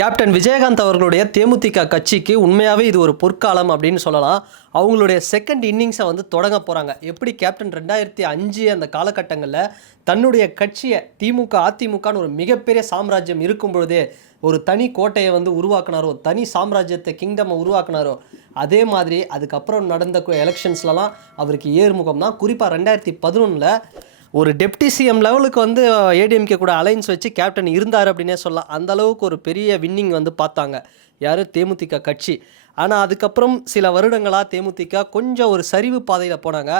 Captain Vijayakanth அவர்களுடைய தேமுதிக கட்சிக்கு உண்மையாகவே இது ஒரு பொற்காலம் அப்படின்னு சொல்லலாம். அவங்களுடைய செகண்ட் இன்னிங்ஸை வந்து தொடங்க போகிறாங்க. எப்படி கேப்டன் 2005 அந்த காலகட்டங்களில் தன்னுடைய கட்சியை திமுக அதிமுகன்னு ஒரு மிகப்பெரிய சாம்ராஜ்யம் இருக்கும் பொழுதே ஒரு தனி கோட்டையை வந்து உருவாக்குனாரோ, தனி சாம்ராஜ்யத்தை கிங்டமை உருவாக்குனாரோ, அதே மாதிரி அதுக்கப்புறம் நடந்த எலெக்ஷன்ஸ்லலாம் அவருக்கு ஏறுமுகம் தான். குறிப்பாக 2011 ஒரு டெப்டி சிஎம் லெவலுக்கு வந்து ஏடிஎம்கே கூட அலைன்ஸ் வச்சு கேப்டன் இருந்தார் அப்படின்னே சொல்லலாம். அந்த அளவுக்கு ஒரு பெரிய வின்னிங் வந்து பார்த்தாங்க யார் தேமுதிக கட்சி. ஆனால் அதுக்கப்புறம் சில வருடங்களாக தேமுதிக கொஞ்சம் ஒரு சரிவு பாதையில் போனாங்க.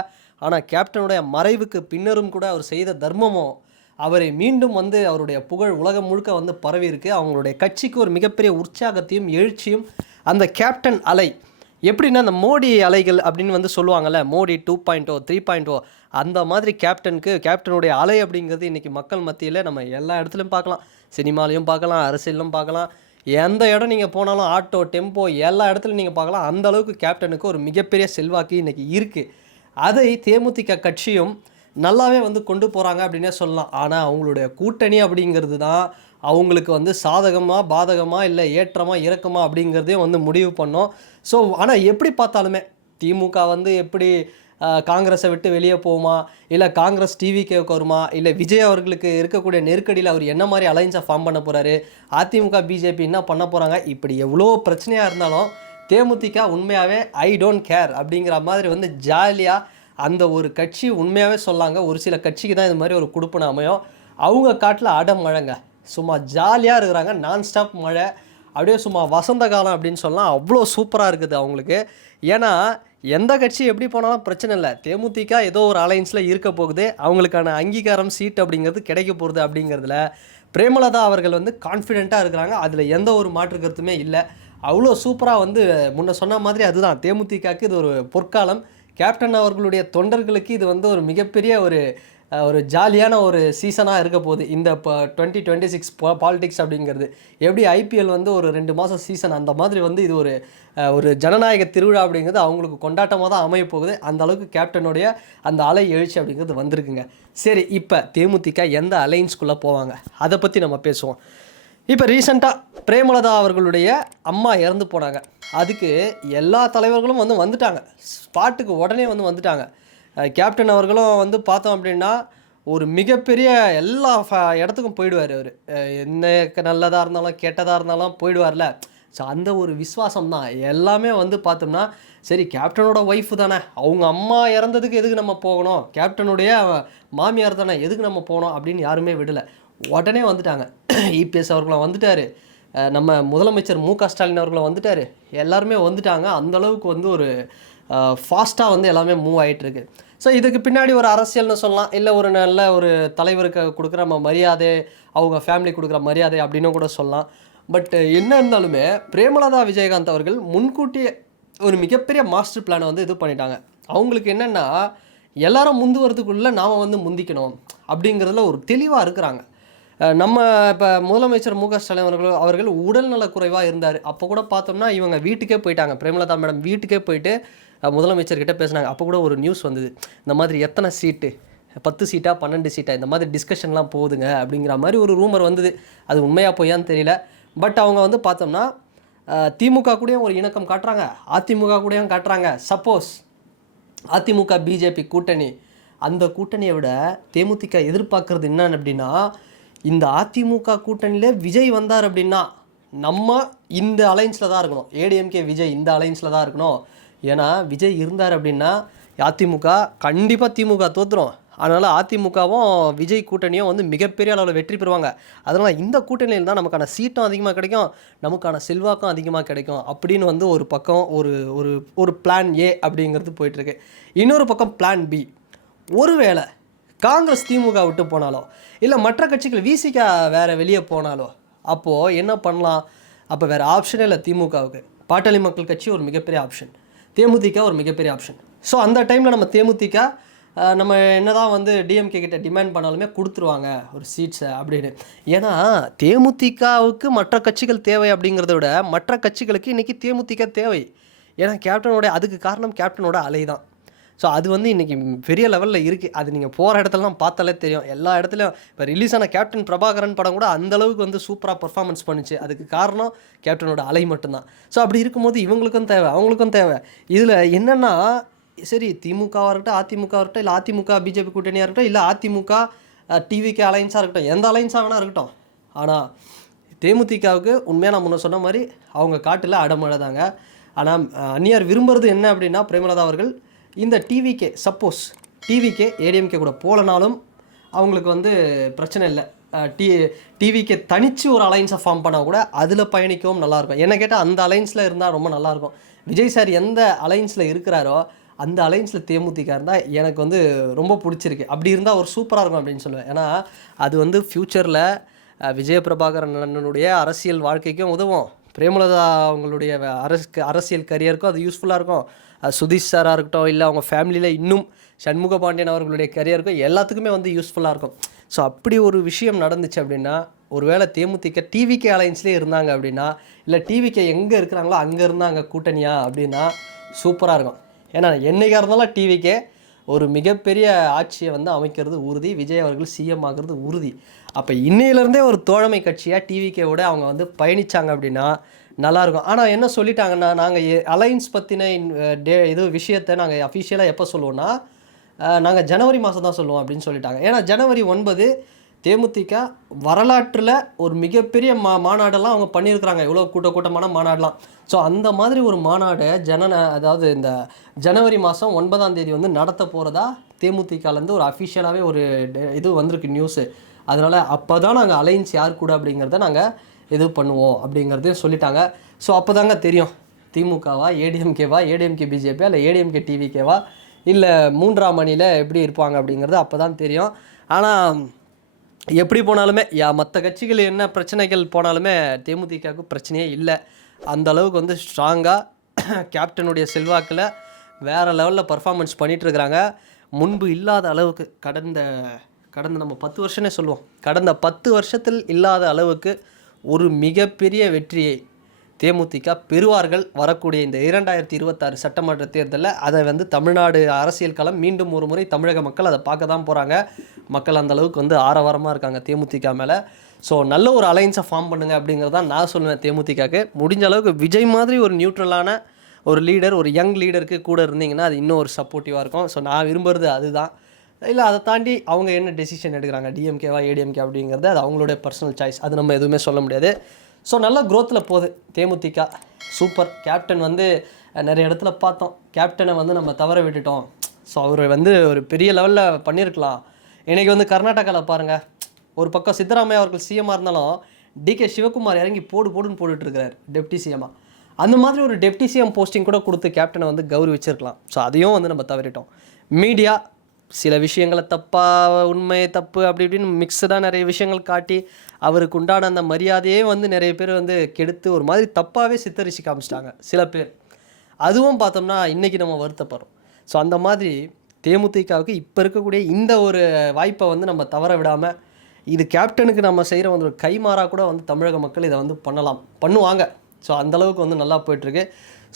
ஆனால் கேப்டனுடைய மறைவுக்கு பின்னரும் கூட அவர் செய்த தர்மமும் அவரை மீண்டும் வந்து அவருடைய புகழ் உலகம் முழுக்க வந்து பரவி இருக்கு. அவங்களுடைய கட்சிக்கு ஒரு மிகப்பெரிய உற்சாகத்தையும் எழுச்சியும் அந்த கேப்டன் அலை எப்படின்னா அந்த மோடி அலைகள் அப்படின்னு வந்து சொல்லுவாங்கள்ல, மோடி 2.0 3.0 அந்த மாதிரி கேப்டனுடைய அலை அப்படிங்கிறது இன்றைக்கி மக்கள் மத்தியில் நம்ம எல்லா இடத்துலையும் பார்க்கலாம். சினிமாலையும் பார்க்கலாம், அரசியலும் பார்க்கலாம், எந்த இடம் நீங்கள் போனாலும் ஆட்டோ டெம்போ எல்லா இடத்துலையும் நீங்கள் பார்க்கலாம். அந்த அளவுக்கு கேப்டனுக்கு ஒரு மிகப்பெரிய செல்வாக்கு இன்றைக்கி இருக்குது. அதை தேமுதிக கட்சியும் நல்லாவே வந்து கொண்டு போகிறாங்க அப்படின்னே சொல்லலாம். ஆனால் அவங்களுடைய கூட்டணி அப்படிங்கிறது தான் அவங்களுக்கு வந்து சாதகமாக பாதகமாக இல்லை ஏற்றமாக இறக்கமாக அப்படிங்கிறதையும் வந்து முடிவு பண்ணோம். ஸோ ஆனால் எப்படி பார்த்தாலுமே திமுக வந்து எப்படி காங்கிரஸை விட்டு வெளியே போகுமா, இல்லை காங்கிரஸ் டிவிகேவுக்கு வருமா, இல்லை விஜய் அவர்களுக்கு இருக்கக்கூடிய நெருக்கடியில் அவர் என்ன மாதிரி அலைன்ஸை ஃபார்ம் பண்ண போகிறாரு, அதிமுக பிஜேபி என்ன பண்ண போகிறாங்க, இப்படி எவ்வளோ பிரச்சனையாக இருந்தாலும் தேமுதிக உண்மையாகவே ஐ டோன்ட் கேர் அப்படிங்கிற மாதிரி வந்து ஜாலியாக அந்த ஒரு கட்சி உண்மையாகவே சொல்லாங்க. ஒரு சில கட்சிக்கு தான் இது மாதிரி ஒரு குடுப்பனை அமையும். அவங்க காட்டில் அடம் மழைங்க, சும்மா ஜாலியாக இருக்கிறாங்க. நான்ஸ்டாப் மழை, அப்படியே சும்மா வசந்த காலம் அப்படின்னு சொல்லலாம். அவ்வளோ சூப்பராக இருக்குது அவங்களுக்கு. ஏன்னா எந்த கட்சி எப்படி போனாலும் பிரச்சனை இல்லை, தேமுதிக ஏதோ ஒரு அலைன்ஸில் இருக்க போகுது, அவங்களுக்கான அங்கீகாரம் சீட் அப்படிங்கிறது கிடைக்க போகுது அப்படிங்கிறதுல பிரேமலதா அவர்கள் வந்து கான்ஃபிடெண்ட்டாக இருக்கிறாங்க. அதில் எந்த ஒரு மாற்று கருத்துமே இல்லை. அவ்வளோ சூப்பராக வந்து முன்ன சொன்ன மாதிரி அதுதான் தேமுதிகக்கு இது ஒரு பொற்காலம். கேப்டன் அவர்களுடைய தொண்டர்களுக்கு இது வந்து ஒரு மிகப்பெரிய ஒரு ஜாலியான ஒரு சீசனாக இருக்க போகுது. இந்த இப்போ 2026 பாலிடிக்ஸ் அப்படிங்கிறது எப்படி ஐபிஎல் வந்து ஒரு 2 மாதம் சீசன், அந்த மாதிரி வந்து இது ஒரு ஜனநாயக திருவிழா அப்படிங்கிறது அவங்களுக்கு கொண்டாட்டமாக தான் அமைய போகுது. அந்த அளவுக்கு கேப்டனுடைய அந்த அலை எழுச்சி அப்படிங்கிறது வந்திருக்குங்க. சரி, இப்போ தேமுதிக எந்த அலைன்ஸ்குள்ளே போவாங்க அதை பற்றி நம்ம பேசுவோம். இப்போ ரீசெண்டாக பிரேமலதா அவர்களுடைய அம்மா இறந்து போனாங்க. அதுக்கு எல்லா தலைவர்களும் வந்துட்டாங்க, ஸ்பாட்டுக்கு உடனே வந்துட்டாங்க. கேப்டன் அவர்களும் வந்து பார்த்தோம் அப்படின்னா ஒரு மிகப்பெரிய எல்லா இடத்துக்கும் போயிடுவார். அவர் என்ன நல்லதாக இருந்தாலும் கெட்டதாக இருந்தாலும் போயிடுவார்ல. ஸோ அந்த ஒரு விஸ்வாசம் தான் எல்லாமே வந்து பார்த்தோம்னா, சரி கேப்டனோட ஒய்ஃபு தானே, அவங்க அம்மா இறந்ததுக்கு எதுக்கு நம்ம போகணும், கேப்டனுடைய மாமியார் தானே எதுக்கு நம்ம போகணும் அப்படின்னு யாருமே விடலை, உடனே வந்துட்டாங்க. இபிஎஸ் அவர்களும் வந்துட்டார், நம்ம முதலமைச்சர் மு க ஸ்டாலின் அவர்களும் வந்துட்டார், எல்லாருமே வந்துட்டாங்க. அந்தளவுக்கு வந்து ஒரு ஃபாஸ்ட்டாக வந்து எல்லாமே மூவ் ஆகிட்டுருக்கு. ஸோ இதுக்கு பின்னாடி ஒரு அரசியல்னு சொல்லலாம், இல்லை ஒரு நல்ல ஒரு தலைவருக்கு கொடுக்குற நம்ம மரியாதை, அவங்க ஃபேமிலி கொடுக்குற மரியாதை அப்படின்னு கூட சொல்லலாம். பட் என்ன இருந்தாலுமே பிரேமலதா விஜயகாந்த் அவர்கள் முன்கூட்டியே ஒரு மிகப்பெரிய மாஸ்டர் பிளானை வந்து இது பண்ணிட்டாங்க. அவங்களுக்கு என்னென்னா எல்லாரும் முந்து வரதுக்குள்ளே நாம் வந்து முந்திக்கணும் அப்படிங்கிறதுல ஒரு தெளிவாக இருக்கிறாங்க. நம்ம இப்போ முதலமைச்சர் மு க ஸ்டாலின் அவர்கள் உடல்நல குறைவாக இருந்தார். அப்போ கூட பார்த்தோம்னா இவங்க வீட்டுக்கே போயிட்டாங்க, பிரேமலதா மேடம் வீட்டுக்கே போயிட்டு முதலமைச்சர்கிட்ட பேசினாங்க. அப்போ கூட ஒரு நியூஸ் வந்தது, இந்த மாதிரி எத்தனை சீட்டு, 10 சீட்டா 12 சீட்டா இந்த மாதிரி டிஸ்கஷன்லாம் போகுதுங்க அப்படிங்கிற மாதிரி ஒரு ரூமர் வந்தது. அது உண்மையாக போயான்னு தெரியல. பட் அவங்க வந்து பார்த்தோம்னா திமுக கூடயும் ஒரு இணக்கம் காட்டுறாங்க, அதிமுக கூடயும் காட்டுறாங்க. சப்போஸ் அதிமுக பிஜேபி கூட்டணி, அந்த கூட்டணியை விட தேமுதிக எதிர்பார்க்குறது என்னன்னு அப்படின்னா, இந்த அதிமுக கூட்டணியிலே விஜய் வந்தார் அப்படின்னா நம்ம இந்த அலைன்ஸில் தான் இருக்கணும், ஏடிஎம்கே விஜய் இந்த அலைன்ஸில் தான் இருக்கணும். ஏன்னா விஜய் இருந்தார் அப்படின்னா அதிமுக கண்டிப்பாக திமுக தோற்றுரும். அதனால் அதிமுகவும் விஜய் கூட்டணியும் வந்து மிகப்பெரிய அளவில் வெற்றி பெறுவாங்க. அதனால் இந்த கூட்டணியில் தான் நமக்கான சீட்டும் அதிகமாக கிடைக்கும், நமக்கான செல்வாக்கும் அதிகமாக கிடைக்கும் அப்படின்னு வந்து ஒரு பக்கம் ஒரு பிளான் ஏ அப்படிங்கிறது போயிட்டுருக்கு. இன்னொரு பக்கம் பிளான் பி, ஒருவேளை காங்கிரஸ் திமுக விட்டு போனாலோ, இல்லை மற்ற கட்சிகள் விசிகா வேறு வெளியே போனாலோ அப்போது என்ன பண்ணலாம்? அப்போ வேறு ஆப்ஷனே இல்லை திமுகவுக்கு. பாட்டாளி மக்கள் கட்சி ஒரு மிகப்பெரிய ஆப்ஷன், தேமுதிக ஒரு மிகப்பெரிய ஆப்ஷன். ஸோ அந்த டைமில் நம்ம தேமுதிக நம்ம என்ன தான் வந்து டிஎம்கே கிட்ட டிமாண்ட் பண்ணாலுமே கொடுத்துருவாங்க ஒரு சீட்ஸை அப்படின்னு. ஏன்னா தேமுதிகவுக்கு மற்ற கட்சிகள் தேவை அப்படிங்கிறத விட மற்ற கட்சிகளுக்கு இன்றைக்கி தேமுதிக தேவை. ஏன்னா அதுக்கு காரணம் கேப்டனோட அலை தான். ஸோ அது வந்து இன்றைக்கி பெரிய லெவலில் இருக்குது. அது நீங்கள் போகிற இடத்துலலாம் பார்த்தாலே தெரியும். எல்லா இடத்துலையும் இப்போ ரிலீஸ் ஆன கேப்டன் பிரபாகரன் படம் கூட அந்தளவுக்கு வந்து சூப்பராக பர்ஃபார்மன்ஸ் பண்ணிச்சு. அதுக்கு காரணம் கேப்டனோட அலை மட்டும்தான். ஸோ அப்படி இருக்கும்போது இவங்களுக்கும் தேவை, அவங்களுக்கும் தேவை. இதில் என்னென்னா, சரி திமுகவாக இருக்கட்டும், அதிமுகவாக இருக்கட்டும், இல்லை அதிமுக பிஜேபி கூட்டணியாக இருக்கட்டும், இல்லை அதிமுக டிவிகே அலைன்ஸாக இருக்கட்டும், எந்த அலைன்ஸாக வேணால் இருக்கட்டும். ஆனால் தேமுதிகவுக்கு உண்மையாக நான் முன்ன சொன்ன மாதிரி அவங்க காட்டில் அடமழை தாங்க. ஆனால் அந்நியார் விரும்புகிறது என்ன அப்படின்னா, பிரேமலதா அவர்கள் இந்த டிவிகே சப்போஸ் டிவிகே ஏடிஎம்கே கூட போலனாலும் அவங்களுக்கு வந்து பிரச்சனை இல்லை. டிவிகே தனித்து ஒரு அலைன்ஸை ஃபார்ம் பண்ணால் கூட அதில் பயணிக்கவும் நல்லாயிருக்கும். என்ன கேட்டால் அந்த அலைன்ஸில் இருந்தால் ரொம்ப நல்லாயிருக்கும். விஜய் சார் எந்த அலைன்ஸில் இருக்கிறாரோ அந்த அலைன்ஸில் தேமுதிக இருந்தால் எனக்கு வந்து ரொம்ப பிடிச்சிருக்கு. அப்படி இருந்தால் ஒரு சூப்பராக இருக்கும் அப்படின்னு சொல்லுவேன். ஏன்னா அது வந்து ஃப்யூச்சரில் விஜயபிரபாகரன் அண்ணனுடைய அரசியல் வாழ்க்கைக்கும் உதவும், பிரேமலதா அவங்களுடைய அரசியல் கரியருக்கும் அது யூஸ்ஃபுல்லாக இருக்கும். சுதீஷ் சாராக இருக்கட்டும், இல்லை அவங்க ஃபேமிலியில் இன்னும் சண்முக பாண்டியன் அவர்களுடைய கரியருக்கும் எல்லாத்துக்குமே வந்து யூஸ்ஃபுல்லாக இருக்கும். ஸோ அப்படி ஒரு விஷயம் நடந்துச்சு அப்படின்னா, ஒருவேளை தேமுதிக டிவிகே அலைன்ஸ்லேயே இருந்தாங்க அப்படின்னா, இல்லை டிவிகே எங்கே இருக்கிறாங்களோ அங்கே இருந்தாங்க கூட்டணியா அப்படின்னா சூப்பராக இருக்கும். ஏன்னா என்னைக்காக இருந்தாலும் டிவிகே ஒரு மிகப்பெரிய ஆட்சியை வந்து அமைக்கிறது உறுதி, விஜய் அவர்கள் சிஎம் ஆகிறது உறுதி. அப்போ இன்னையிலேருந்தே ஒரு தோழமை கட்சியாக டிவிகேவோட அவங்க வந்து பயணித்தாங்க அப்படின்னா நல்லாயிருக்கும். ஆனால் என்ன சொல்லிட்டாங்கன்னா, நாங்கள் அலைன்ஸ் பற்றின இது விஷயத்தை நாங்கள் அஃபிஷியலாக எப்போ சொல்லுவோன்னா, நாங்கள் ஜனவரி மாதம் தான் சொல்லுவோம் அப்படின்னு சொல்லிட்டாங்க. ஏன்னா ஜனவரி 9 தேமுதிக வரலாற்றில் ஒரு மிகப்பெரிய மாநாடெல்லாம் அவங்க பண்ணியிருக்கிறாங்க, இவ்வளோ கூட்டமான மாநாடெலாம். ஸோ அந்த மாதிரி ஒரு மாநாடை அதாவது இந்த ஜனவரி மாதம் 9ஆம் தேதி வந்து நடத்த போகிறதா தேமுதிகலேருந்து ஒரு அஃபிஷியலாகவே ஒரு இது வந்திருக்கு நியூஸு. அதனால் அப்போ தான் நாங்கள் அலைன்ஸ் யார் கூட அப்படிங்கிறத நாங்கள் இது பண்ணுவோம் அப்படிங்கிறதையும் சொல்லிட்டாங்க. ஸோ அப்போ தாங்க தெரியும் திமுகவா ஏடிஎம்கேவா, ஏடிஎம்கே பிஜேபியா, இல்லை ஏடிஎம்கே டிவிகேவா, இல்லை மூன்றாம் அணியில் எப்படி இருப்பாங்க அப்படிங்கிறது அப்போ தான் தெரியும். ஆனால் எப்படி போனாலுமே மற்ற கட்சிகள் என்ன பிரச்சனைகள் போனாலுமே தேமுதிகவுக்கு பிரச்சனையே இல்லை. அந்த அளவுக்கு வந்து ஸ்ட்ராங்காக கேப்டனுடைய செல்வாக்கில் வேறு லெவலில் பர்ஃபார்மன்ஸ் பண்ணிகிட்ருக்குறாங்க. முன்பு இல்லாத அளவுக்கு கடந்த நம்ம 10 வருஷமே சொல்லுவோம், கடந்த 10 வருஷத்தில் இல்லாத அளவுக்கு ஒரு மிகப்பெரிய வெற்றியை தேமுதிக பெறுவார்கள் வரக்கூடிய இந்த 2026 சட்டமன்ற தேர்தலில். அதை வந்து தமிழ்நாடு அரசியல் களம் மீண்டும் ஒரு முறை தமிழக மக்கள் அதை பார்க்க தான் போகிறாங்க. மக்கள் அந்த அளவுக்கு வந்து ஆரவாரமாக இருக்காங்க தேமுதிக மேலே. ஸோ நல்ல ஒரு அலைன்ஸை ஃபார்ம் பண்ணுங்கள் அப்படிங்கிறது தான் நான் சொல்லுவேன் தேமுதிகக்கு. முடிஞ்ச அளவுக்கு விஜய் மாதிரி ஒரு நியூட்ரலான ஒரு லீடர், ஒரு யங் லீடருக்கு கூட இருந்தீங்கன்னா அது இன்னும் ஒரு சப்போர்ட்டிவாக இருக்கும். ஸோ நான் விரும்புகிறது அதுதான். இல்லை அதை தாண்டி அவங்க என்ன டெசிஷன் எடுக்கிறாங்க, டிஎம்கேவா ஏடிஎம்கே அப்படிங்கிறது அது அவங்களுடைய பர்சனல் சாய்ஸ், அது நம்ம எதுவுமே சொல்ல முடியாது. ஸோ நல்ல க்ரோத்தில் போகுது தேமுதிக. சூப்பர். கேப்டன் வந்து நிறைய இடத்துல பார்த்தோம், கேப்டனை வந்து நம்ம தவற விட்டுட்டோம். ஸோ அவர் வந்து ஒரு பெரிய லெவலில் பண்ணியிருக்கலாம். இன்றைக்கி வந்து கர்நாடகாவில் பாருங்கள், ஒரு பக்கம் சித்தராமையா அவர்கள் சிஎம்மாக இருந்தாலும் டிகே சிவகுமார் இறங்கி போடுன்னு போட்டுட்ருக்கிறார் டெப்டி சிஎம்மாக. அந்த மாதிரி ஒரு டெப்டி சிஎம் போஸ்டிங் கூட கொடுத்து கேப்டனை வந்து கௌரவிச்சிருக்கலாம். ஸோ அதையும் வந்து நம்ம தவறிட்டோம். மீடியா சில விஷயங்களை தப்பாக, உண்மை தப்பு அப்படி இப்படின்னு மிக்சடாக நிறைய விஷயங்கள் காட்டி அவருக்கு உண்டான அந்த மரியாதையே வந்து நிறைய பேர் வந்து கெடுத்து ஒரு மாதிரி தப்பாகவே சித்தரிச்சு காமிச்சிட்டாங்க சில பேர். அதுவும் பார்த்தோம்னா இன்றைக்கி நம்ம வருத்தப்படுறோம். ஸோ அந்த மாதிரி தேமுதிகவுக்கு இப்போ இருக்கக்கூடிய இந்த ஒரு வாய்ப்பை வந்து நம்ம தவற விடாமல், இது கேப்டனுக்கு நம்ம செய்கிற வந்து ஒரு கைமாறாக கூட வந்து தமிழக மக்கள் இதை வந்து பண்ணுவாங்க. ஸோ அந்தளவுக்கு வந்து நல்லா போயிட்டுருக்கு.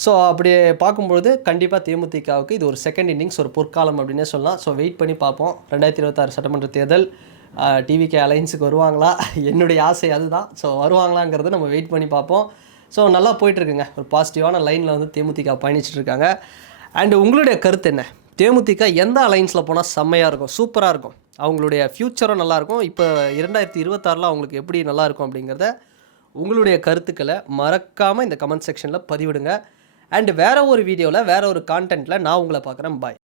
ஸோ அப்படி பார்க்கும்பொழுது கண்டிப்பாக தேமுதிகவுக்கு இது ஒரு செகண்ட் இன்னிங்ஸ், ஒரு பொற்காலம் அப்படின்னே சொல்லலாம். ஸோ வெயிட் பண்ணி பார்ப்போம். 2026 சட்டமன்ற தேர்தல் டிவிகே அலைன்ஸுக்கு வருவாங்களா, என்னுடைய ஆசை அதுதான். ஸோ வருவாங்களாங்கிறது நம்ம வெயிட் பண்ணி பார்ப்போம். ஸோ நல்லா போயிட்டுருக்குங்க, ஒரு பாசிட்டிவான லைனில் வந்து தேமுதிக பயணிச்சிட்ருக்காங்க. அண்டு உங்களுடைய கருத்து என்ன? தேமுதிக எந்த அலைன்ஸில் போனால் செம்மையாக இருக்கும், சூப்பராக இருக்கும், அவங்களுடைய ஃப்யூச்சரும் நல்லாயிருக்கும், இப்போ 2026 அவங்களுக்கு எப்படி நல்லாயிருக்கும் அப்படிங்கிறத உங்களுடைய கருத்துக்களை மறக்காமல் இந்த கமெண்ட் செக்ஷனில் பதிவிடுங்க. அண்டு வேறு ஒரு வீடியோவில் வேறு ஒரு கான்டென்ட்டில் நான் உங்களை பார்க்குறேன். பாய்.